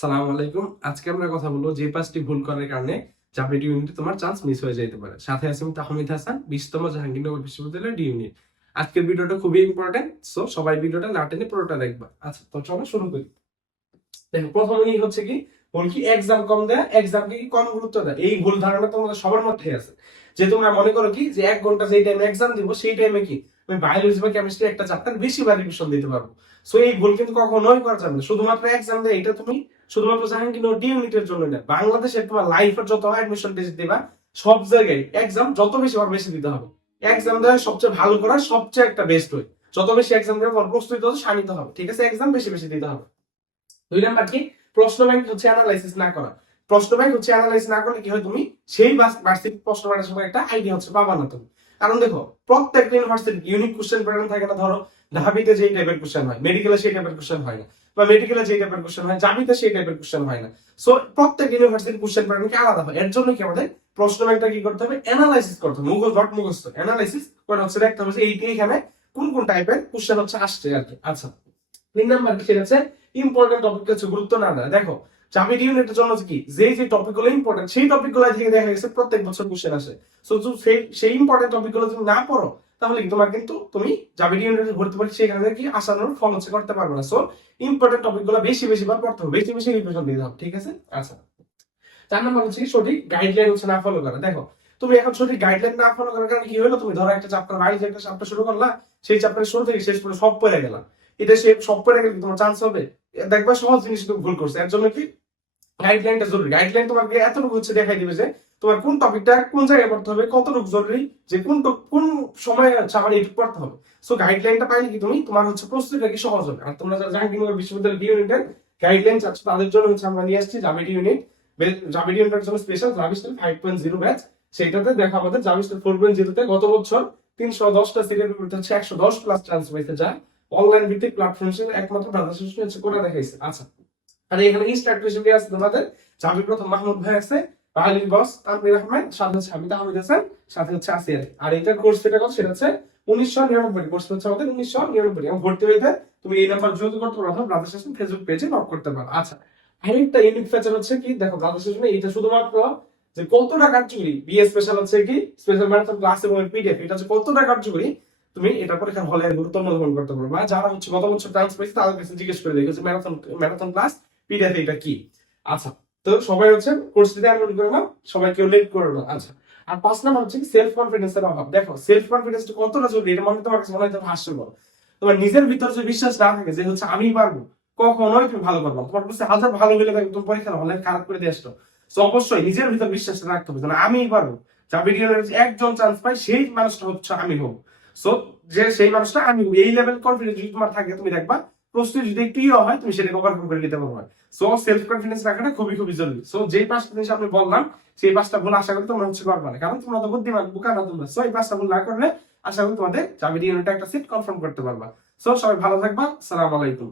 সালাম আলাইকুম। আজকে আমরা কথা বলব যে পাঁচটি ভুল করার কারণে চাপের ইউনিটে তোমার চান্স মিস হয়ে যেতে পারে। সাথে আছে তাহমিদ হাসান, বিশতম জাহাঙ্গীরনগর বিশ্ববিদ্যালয়ের ডি ইউনিট আজকের ভিডিওটা খুবই ইম্পর্টেন্ট সো সবাই ভিডিওটা না টেনে পুরোটা দেখবা। আচ্ছা তো চলো শুরু করি। দেখো, প্রথমেই হচ্ছে কি ভুল কি এক্সাম কম দেয় এক্সামকে কি কম গুরুত্ব দেয়? এই ভুল ধারণা তোমাদের সবার মধ্যে আছে। যে তোমরা মনে করো কি, যে এক ঘণ্টা যেই টাইমে এক্সাম দিব, সেই টাইমে কি, আমি বায়োলজি বা কেমিস্ট্রি একটা চ্যাপ্টার বেশি বার রিভিশন দিতে পারব। সো এই ভুল কিন্তু কখনোই করা যাবে না। শুধুমাত্র এক্সাম দেয়, এটা তুমি শুধুমাত্র জাহাঙ্গীরনগর ডি ইউনিটের জন্য না, বাংলাদেশের তোমার লাইফের যত অ্যাডমিশন সব জায়গায় এক্সাম যত বেশি বেশি দিতে হবে। এক্সাম দেওয়া সবচেয়ে ভালো করা সবচেয়ে একটা বেস্ট ওয়ে যত বেশি এক্সাম দেওয়া প্রস্তুতি তত হবে, ঠিক আছে? এক্সাম বেশি বেশি দিতে হবে। দুই নাম্বার কি? প্রশ্ন ব্যাংক হচ্ছে অ্যানালাইসিস না করা। প্রশ্ন ব্যাংক হচ্ছে অ্যানালাইসিস না করলে কি হয় তুমি? সেই ভার্সিটি প্রশ্ন ব্যাংকের সময় একটা আইডিয়া হচ্ছে পাবা না তুমি। কারণ দেখো, প্রত্যেকটা ইউনিক কোশ্চেন প্যাটার্ন থাকে না, ধরো, ঢাবিতে যেই টাইপের কোশ্চেন হয় মেডিকেলে সেই টাইপের কোশ্চেন হয় না। বা মেডিকেলে যেই টাইপের কোশ্চেন হয় জাবিতে সেই টাইপের কোশ্চেন হয় না। সো প্রত্যেক ইউনিভার্সিটির কোশ্চেন প্যাটার্ন কি আলাদা হয়। এর জন্য কি আমাদের প্রশ্ন ব্যাংকটা কি করতে হবে? অ্যানালাইসিস করতে হবে। মুখস্থ ডট মুখস্থ। অ্যানালাইসিস করে হচ্ছে দেখতে হবে যে এইটি এখানে কোন কোন টাইপের কোশ্চেন হচ্ছে আসছে আর কি। আচ্ছা তিন নাম্বার কি হচ্ছে ইম্পর্টেন্ট টপিক হচ্ছে গুরুত্ব না দেয় দেখো চাবির ইউনিটের জন্য কি যে যে টপিকগুলো ইম্পর্টেন্ট সেই টপিকগুলো থেকে দেখা গেছে প্রত্যেক বছর কোশ্চেন আসে। সো সেই সেই ইম্পর্টেন্ট টপিকগুলো তুমি না পড়ো তাহলে তোমার কিন্তু তুমি জাবির ইউনিটে ভর্তি পরীক্ষা, সেখান থেকে আসানোর ফল হচ্ছে করতে পারবে না। সো ইম্পর্টেন্ট টপিকগুলো বেশি বেশি বার পড়তে হবে, বেশি বেশি রিভিশন দিতে হবে, ঠিক আছে? আচ্ছা। চার নম্বর হচ্ছে সঠিক গাইডলাইন হচ্ছে না ফলো করা। দেখো, তুমি এখন সঠিক গাইডলাইন না ফলো করার কারণে কি হলো? তুমি ধরো একটা চ্যাপ্টার বাইরে একটা চ্যাপ্টার শুরু করলা, সেই চ্যাপ্টারের শুরু থেকে শেষ পর্যন্ত সব পড়ে গেলাম এটা সে সব পড়ে গেলে তোমার চান্স হবে? দেখবা সহজ জিনিস তুমি ভুল করছে। এর জন্য কি? গাইডলাইনটা জরুরি। গাইডলাইন তোমাকে এতটুকু হচ্ছে দেখাই দিবে যে তোমার কোন টপিকটা কোন জায়গায় পড়তে হবে, কতটুকু জরুরি, যে কোন কোন সময় হচ্ছে আমার এইটুকু পড়তে হবে। সো গাইডলাইনটা পাইলে কি তুমি, তোমার হচ্ছে প্রস্তুতিটা কি সহজ হবে? আর তোমরা যারা জাহাঙ্গীরনগর বিশ্ববিদ্যালয় ডি ইউনিটের গাইডলাইন চাচ্ছ, তাদের জন্য হচ্ছে আমরা নিয়ে আসছি জাবিডি ইউনিট জাবিডি ইউনিটের জন্য স্পেশাল জাবিস্টার ফাইভ পয়েন্ট জিরো ব্যাচ সেইটাতে দেখা আমাদের জাবিস্টার ফোর পয়েন্ট জিরোতে গত বছর তিনশো দশটা সিটের বিপরীতে হচ্ছে একশো দশ প্লাস চান্স পাইতে যা অনলাইন ভিত্তিক প্ল্যাটফর্ম হিসেবে একমাত্র বাংলাদেশ হচ্ছে করে দেখাইছে। আচ্ছা আর এখানে ইনস্ট্রাক্টর হিসেবে আছে তোমাদের জাবির প্রথম মাহমুদ ভাই আছে। বস? তানভীর আহমেদ সাথে হচ্ছে হামিদ আহমেদ হাসান, সাথে হচ্ছে আসিয়া আর এটার কোর্স যেটা কত? সেটা হচ্ছে উনিশশো নিরানব্বই। কোর্স হচ্ছে আমাদের উনিশশো নিরানব্বই। এবং ভর্তি হইতে তুমি এই নাম্বার করতে পারো অথবা ফেসবুক পেজে করতে পারো। আচ্ছা আরেকটা ইউনিক হচ্ছে কি? দেখো এটা শুধুমাত্র যে কতটা কার্যকরী বিএ স্পেশাল হচ্ছে কি? স্পেশাল ম্যারাথন ক্লাস এবং পিডিএফ এটা হচ্ছে কতটা কার্যকরী তুমি এটা পরীক্ষার হলে গুরুত্ব অনুধাবন করতে পারো। বা যারা হচ্ছে গত বছর চান্স পেয়েছে, তাদের কাছে জিজ্ঞেস করে দেখো যে ম্যারাথন ম্যারাথন ক্লাস পিডিএফ এটা কি? আচ্ছা তো সবাই হচ্ছে কোর্সটিতে আপলোড করে নাও, সবাই কেউ লেট করে নাও। আচ্ছা। আর পাঁচ নাম্বার হচ্ছে কি সেলফ কনফিডেন্স এর অভাব। দেখো সেলফ কনফিডেন্স কতটা জরুরি, এটা মনে তোমার কাছে মনে হয় হাস্যকর তোমার নিজের ভিতর যে বিশ্বাস না থাকে যে হচ্ছে আমি পারব, কখনোই তুমি ভালো পারব না। তোমার কাছে হাজার ভালো হলে দেখো তুমি পরীক্ষা হলে খারাপ করে দিয়ে আসতো তো অবশ্যই নিজের ভিতর বিশ্বাস রাখতে হবে যে আমি পারব। যা ভিডিওর একজন চান্স পাই সেই মানুষটা হচ্ছে আমি হব। সো যে সেই মানুষটা আমি এই লেভেল কনফিডেন্স যদি তোমার থাকে, তুমি দেখবা প্রস্তুতি যদি ইয়ে হয়, তুমি সেটাকে ওভারকাম করে নিতে পারবে। সো সেলফ কনফিডেন্স রাখাটা খুবই খুবই জরুরি। সো যেই পাঁচটা জিনিস আমি বললাম, সেই পাঁচটা ভুল আশা করি তোমরা হচ্ছে পারবে না। কারণ তোমরা তো বুদ্ধিমান, বোকা না তোমরা। সো এই পাঁচটা ভুল না করলে আশা করি তোমাদের চাবি ইউনিটে একটা সিট কনফার্ম করতে পারবা। সো সবাই ভালো থাকবা। সালাম আলাইকুম।